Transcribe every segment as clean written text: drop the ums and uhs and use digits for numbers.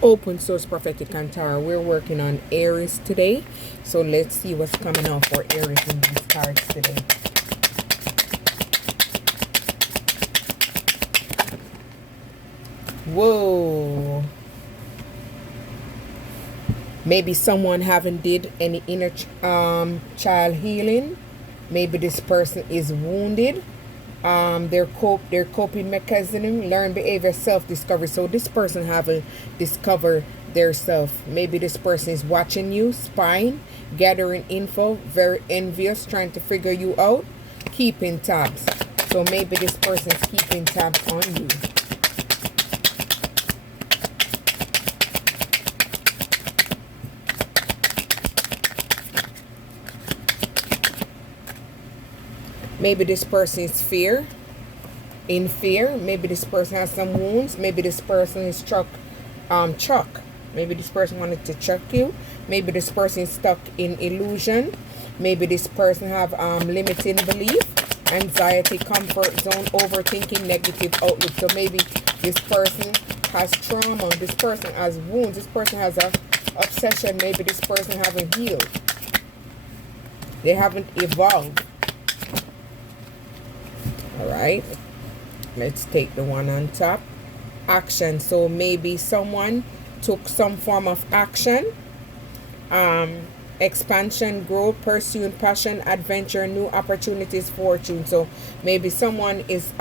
Open Source Prophetic and Tarot. We're working on Aries today. So let's see what's coming out for Aries in these cards today. Whoa. Maybe someone haven't did any inner child healing. Maybe this person is wounded. Their coping mechanism, learn behavior, self-discovery. So this person haven't discovered their self. Maybe this person is watching you, spying, gathering info, very envious, trying to figure you out, keeping tabs. So maybe this person is keeping tabs on you. Maybe this person is in fear. Maybe this person has some wounds. Maybe this person is chuck. Maybe this person wanted to chuck you. Maybe this person is stuck in illusion. Maybe this person have limiting belief, anxiety, comfort zone, overthinking, negative outlook. So maybe this person has trauma. This person has wounds. This person has a obsession. Maybe this person haven't healed. They haven't evolved. Alright, let's take the one on top. Action. So maybe someone took some form of action. Expansion, growth, pursuing passion, adventure, new opportunities, fortune. So maybe someone is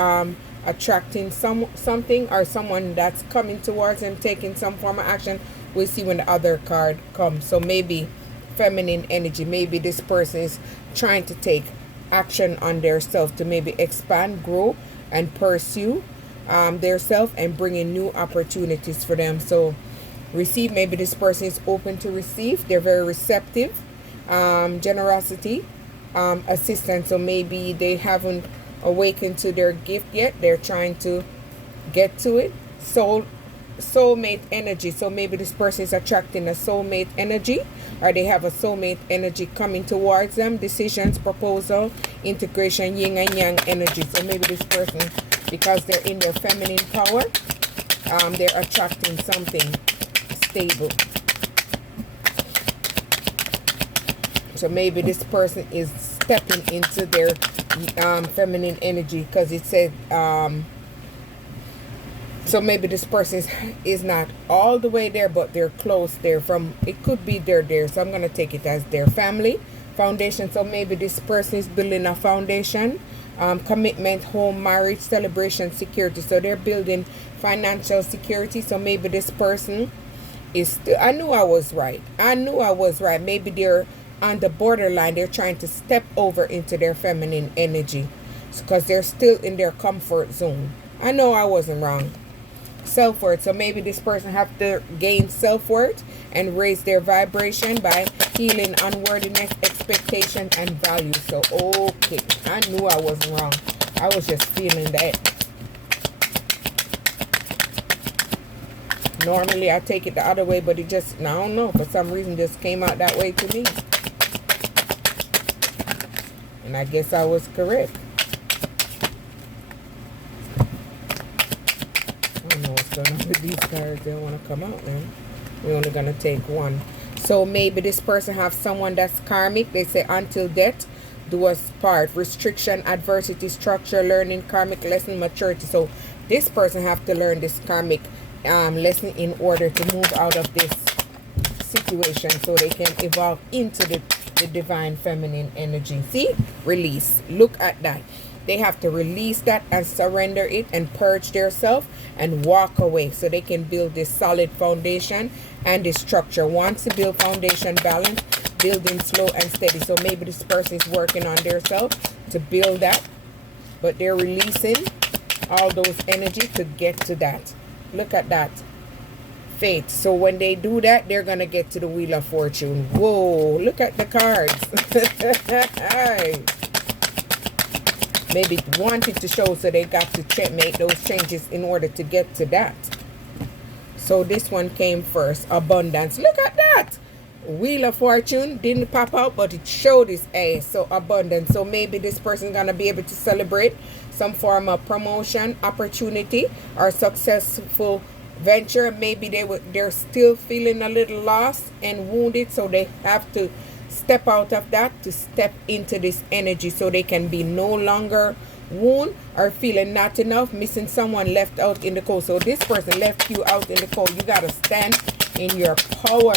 attracting something, or someone that's coming towards them, taking some form of action. We'll see when the other card comes. So maybe feminine energy. Maybe this person is trying to take action on their self to maybe expand, grow, and pursue their self and bring in new opportunities for them. So receive, maybe this person is open to receive. They're very receptive. Generosity, assistance. So maybe they haven't awakened to their gift yet. They're trying to get to it. Soulmate energy. So maybe this person is attracting a soulmate energy, or they have a soulmate energy coming towards them. Decisions, proposal, integration, yin and yang energy. So maybe this person, because they're in their feminine power, they're attracting something stable. So maybe this person is stepping into their feminine energy, because it said so maybe this person is not all the way there, but they're close there. From it could be they're there. So I'm going to take it as their family foundation. So maybe this person is building a foundation, commitment, home, marriage, celebration, security. So they're building financial security. So maybe this person is still, I knew I was right. Maybe they're on the borderline. They're trying to step over into their feminine energy, because they're still in their comfort zone. I know I wasn't wrong. Self-worth. So maybe this person have to gain self-worth and raise their vibration by healing unworthiness, expectation, and value. So okay, I knew I wasn't wrong. I was just feeling that. Normally I take it the other way, but it just, I don't know, for some reason just came out that way to me. And I guess I was correct. Going on with these cards, they don't want to come out now. We're only going to take one. So maybe this person have someone that's karmic. They say until death do us part. Restriction, adversity, structure, learning, karmic lesson, maturity. So this person have to learn this karmic lesson in order to move out of this situation, so they can evolve into the divine feminine energy. See? Release. Look at that. They have to release that and surrender it and purge themselves and walk away, so they can build this solid foundation and this structure. Once you build foundation balance, building slow and steady. So maybe this person is working on themselves to build that, but they're releasing all those energy to get to that. Look at that. Faith. So when they do that, they're going to get to the Wheel of Fortune. Whoa, look at the cards. Maybe wanted to show, so they got to make those changes in order to get to that. So this one came first. Abundance. Look at that. Wheel of Fortune didn't pop out, but it showed its ace. So abundance. So maybe this person gonna be able to celebrate some form of promotion, opportunity, or successful venture. Maybe they're still feeling a little lost and wounded, so they have to step out of that to step into this energy, so they can be no longer wound or feeling not enough, missing someone, left out in the cold. So this person left you out in the cold. You got to stand in your power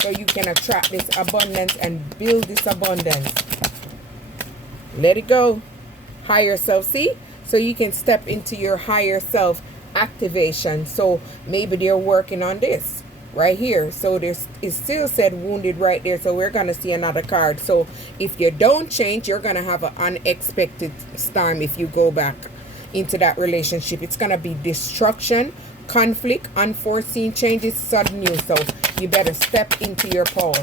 so you can attract this abundance and build this abundance. Let it go. Higher self. See, so you can step into your higher self activation. So maybe they're working on this right here. So there's, it still said wounded right there. So we're gonna see another card. So if you don't change, you're gonna have an unexpected storm. If you go back into that relationship, it's gonna be destruction, conflict, unforeseen changes, sudden news. So you better step into your power.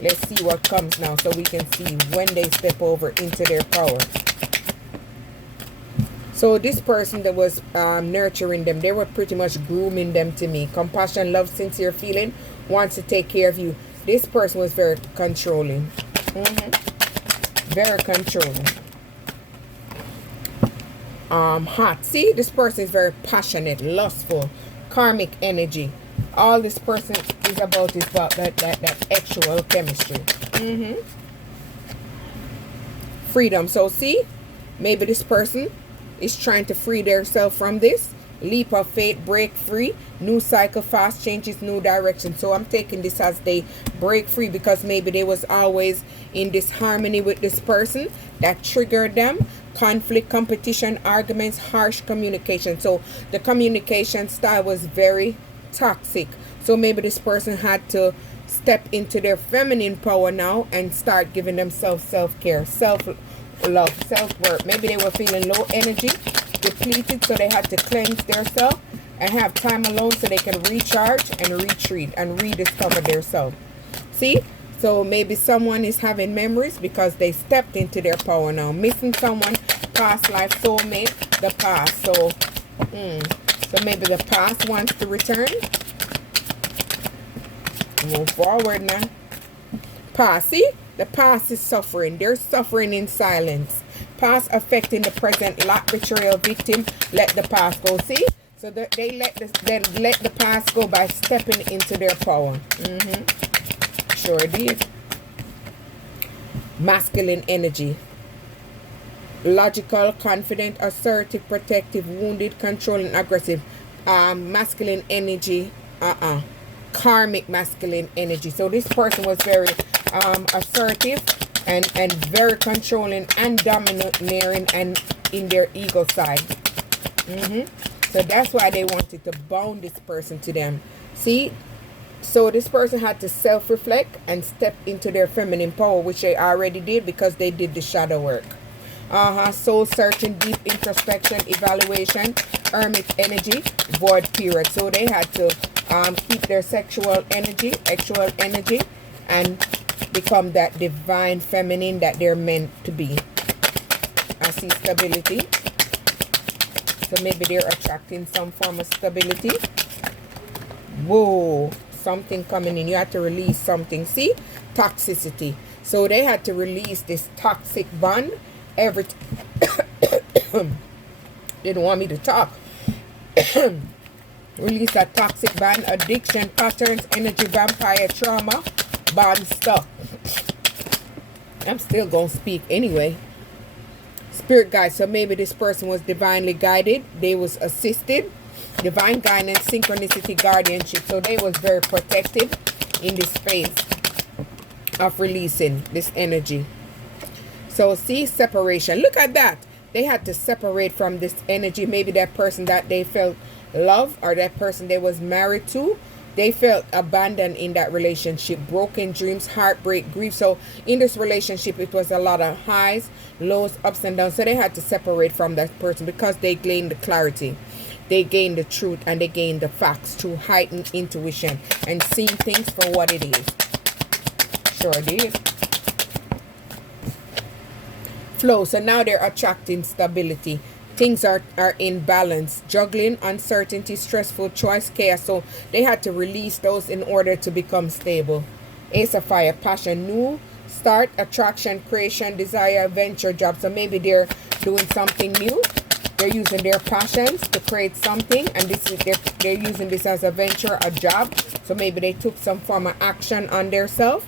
Let's see what comes now, so we can see when they step over into their power. So this person that was nurturing them, they were pretty much grooming them to me. Compassion, love, sincere feeling, wants to take care of you. This person was very controlling. Very controlling. Hot. See, this person is very passionate, lustful, karmic energy. All this person is about that actual chemistry. Freedom. So see, maybe this person is trying to free themselves from this. Leap of faith, break free, new cycle, fast changes, new direction. So I'm taking this as they break free, because maybe they was always in disharmony with this person that triggered them. Conflict, competition, arguments, harsh communication. So the communication style was very toxic. So maybe this person had to step into their feminine power now and start giving themselves self-care, self-love, self-worth. Maybe they were feeling low energy, depleted, so they had to cleanse themselves and have time alone so they can recharge and retreat and rediscover themselves. See? So maybe someone is having memories because they stepped into their power now. Missing someone, past life, soulmate, the past. So, so maybe the past wants to return. Move forward now. Past, see? The past is suffering. They're suffering in silence. Past affecting the present. Lack, betrayal, victim. Let the past go. See? So they let the past go by stepping into their power. Sure did. Masculine energy. Logical, confident, assertive, protective, wounded, controlling, aggressive. Masculine energy. Karmic masculine energy. So this person was very assertive and very controlling and domineering and in their ego side. So that's why they wanted to bound this person to them. See? So this person had to self-reflect and step into their feminine power, which they already did because they did the shadow work. Soul searching, deep introspection, evaluation, hermit energy, void period. So they had to keep their sexual energy, and become that divine feminine that they're meant to be. I see stability. So maybe they're attracting some form of stability. Whoa. Something coming in. You have to release something. See? Toxicity. So they had to release this toxic bond. Didn't want me to talk. Release that toxic bond, addiction, patterns, energy, vampire, trauma, bond stuff. I'm still gonna speak anyway. Spirit guide. So maybe this person was divinely guided. They was assisted. Divine guidance, synchronicity, guardianship. So they was very protective in this space of releasing this energy. So see, separation. Look at that. They had to separate from this energy. Maybe that person that they felt love, or that person they was married to, they felt abandoned in that relationship. Broken dreams, heartbreak, grief. So in this relationship, it was a lot of highs, lows, ups and downs. So they had to separate from that person because they gained the clarity. They gain the truth and they gain the facts through heightened intuition and seeing things for what it is. Sure it is. Flow. So now they're attracting stability. Things are in balance. Juggling, uncertainty, stressful choice, chaos. So they had to release those in order to become stable. Ace of Fire, passion, new start, attraction, creation, desire, venture, job. So maybe they're doing something new. They're using their passions to create something, and they're using this as a venture, a job. So maybe they took some form of action on themselves.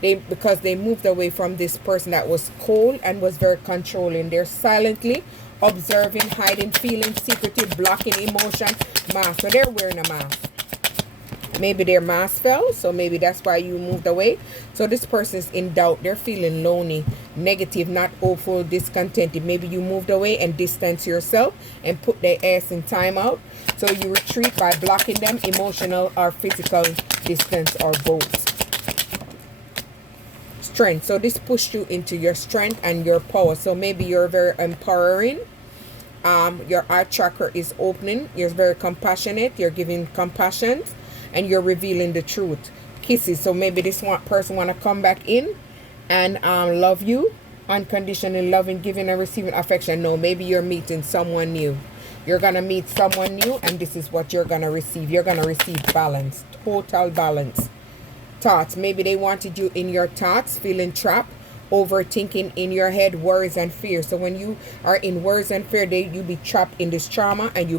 Because they moved away from this person that was cold and was very controlling. They're silently observing, hiding feelings, secretive, blocking emotion, mask. So they're wearing a mask. Maybe their mask fell, so maybe that's why you moved away. So this person is in doubt. They're feeling lonely, negative, not hopeful, discontented. Maybe you moved away and distance yourself and put their ass in timeout. So you retreat by blocking them, emotional or physical distance, or both. Strength. So this pushed you into your strength and your power. So maybe you're very empowering. Your heart chakra is opening. You're very compassionate. You're giving compassion, and you're revealing the truth. Kisses. So maybe this person want to come back in and love you unconditionally, loving, giving and receiving affection. No, maybe you're meeting someone new. You're gonna meet someone new, and this is what you're gonna receive. You're gonna receive balance, total balance. Thoughts. Maybe they wanted you in your thoughts, feeling trapped, overthinking in your head, worries and fear. So when you are in worries and fear, you'll be trapped in this trauma, and you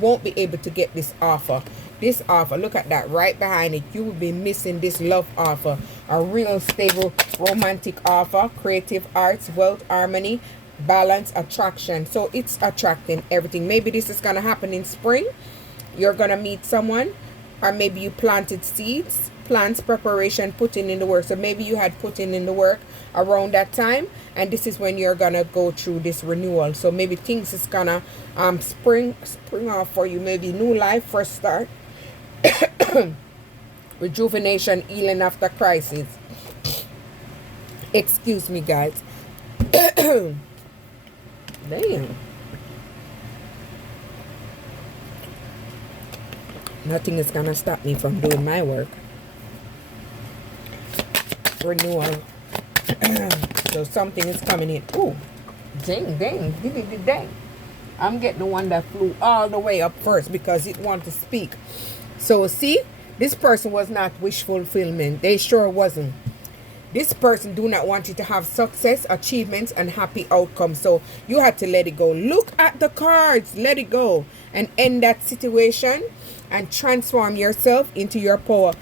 won't be able to get this offer. This offer, look at that right behind it. You will be missing this love offer, a real stable romantic offer, creative arts, wealth, harmony, balance, attraction. So it's attracting everything. Maybe this is gonna happen in spring. You're gonna meet someone, or maybe you planted seeds. Plans, preparation, putting in the work. So maybe you had putting in the work around that time, and this is when you're gonna go through this renewal. So maybe things is gonna spring off for you. Maybe new life, fresh start, rejuvenation, healing after crisis. Excuse me, guys. Damn. Nothing is gonna stop me from doing my work. Renewal. So something is coming in. Ooh, dang. I'm getting the one that flew all the way up first because it wanted to speak. So see, this person was not wish fulfillment. They sure wasn't. This person do not want you to have success, achievements, and happy outcomes. So you had to let it go. Look at the cards. Let it go and end that situation and transform yourself into your power.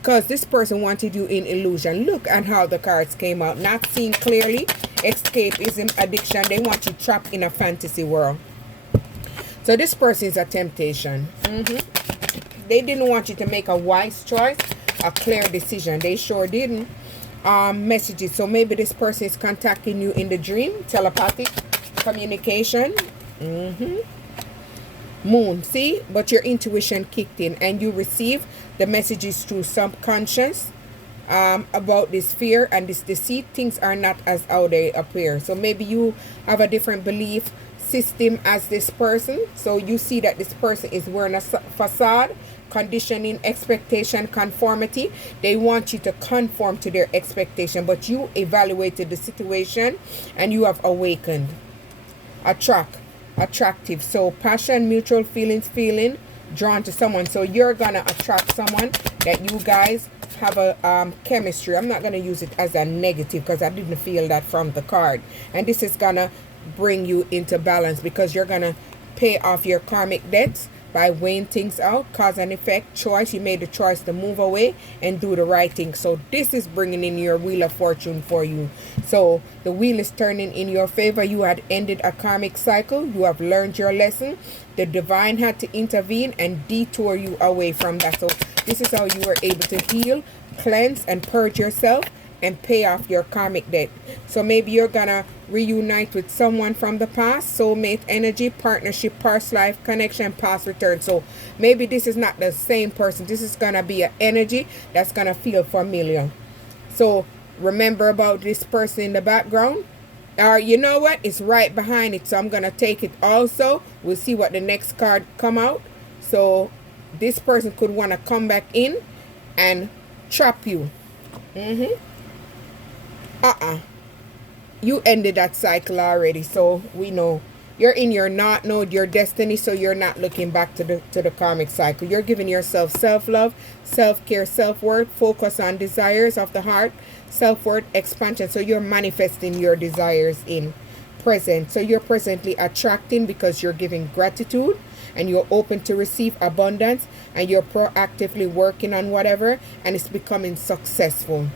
Because this person wanted you in illusion. Look at how the cards came out. Not seeing clearly. Escapism, addiction. They want you trapped in a fantasy world. So this person is a temptation. They didn't want you to make a wise choice, a clear decision. They sure didn't. Messages. So maybe this person is contacting you in the dream. Telepathic communication. Moon. See? But your intuition kicked in, and you receive the messages through subconscious about this fear and this deceit. Things are not as how they appear. So maybe you have a different belief system as this person. So you see that this person is wearing a facade, conditioning, expectation, conformity. They want you to conform to their expectation, but you evaluated the situation and you have awakened. Attractive. So passion, mutual feelings, feeling drawn to someone. So you're gonna attract someone that you guys have a chemistry. I'm not gonna use it as a negative because I didn't feel that from the card. And this is gonna bring you into balance because you're gonna pay off your karmic debts by weighing things out, cause and effect, choice. You made the choice to move away and do the right thing. So this is bringing in your wheel of fortune for you. So the wheel is turning in your favor. You had ended a karmic cycle. You have learned your lesson. The divine had to intervene and detour you away from that. So this is how you were able to heal, cleanse, and purge yourself and pay off your karmic debt. So maybe you're gonna reunite with someone from the past, soulmate energy, partnership, past life connection, past return. So maybe this is not the same person. This is gonna be an energy that's gonna feel familiar. So remember about this person in the background, or you know what, it's right behind it. So I'm gonna take it also. We'll see what the next card come out. So this person could want to come back in and trap you. You ended that cycle already, so we know you're in your not node, your destiny. So you're not looking back to the karmic cycle. You're giving yourself self-love, self-care, self-worth, focus on desires of the heart, self-worth, expansion. So you're manifesting your desires in. present. So you're presently attracting because you're giving gratitude and you're open to receive abundance and you're proactively working on whatever and it's becoming successful.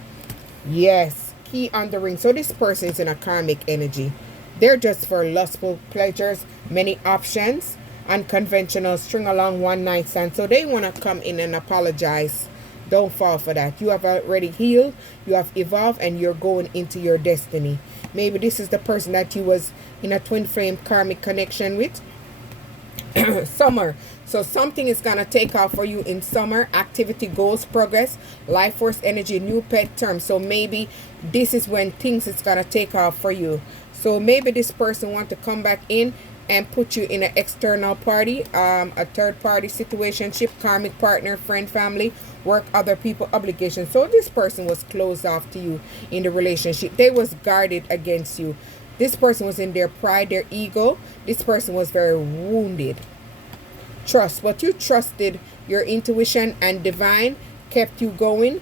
Yes, key on the ring. So this person is in a karmic energy. They're just for lustful pleasures, many options, unconventional, string along one night stand. So they want to come in and apologize. Don't fall for that. You have already healed, you have evolved, and you're going into your destiny. Maybe this is the person that you was in a twin flame karmic connection with. Summer. So something is going to take off for you in summer. Activity, goals, progress, life force energy, new pet term. So maybe this is when things is going to take off for you. So maybe this person want to come back in and put you in an external party, a third party situationship, karmic partner, friend, family, work, other people, obligation. So this person was closed off to you in the relationship. They was guarded against you. This person was in their pride, their ego. This person was very wounded. Trust. But you trusted your intuition and divine kept you going.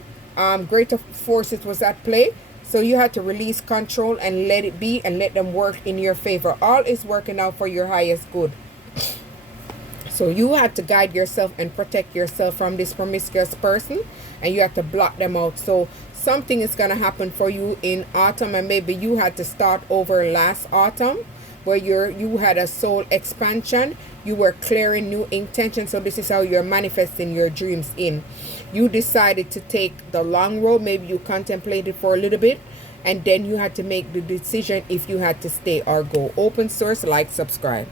Greater forces was at play. So you had to release control and let it be and let them work in your favor. All is working out for your highest good. So you had to guide yourself and protect yourself from this promiscuous person. And you had to block them out. So something is going to happen for you in autumn. And maybe you had to start over last autumn, where you had a soul expansion. You were clearing new intentions. So this is how you're manifesting your dreams in. You decided to take the long road. Maybe you contemplated for a little bit, and then you had to make the decision if you had to stay or go. Open source, like, subscribe.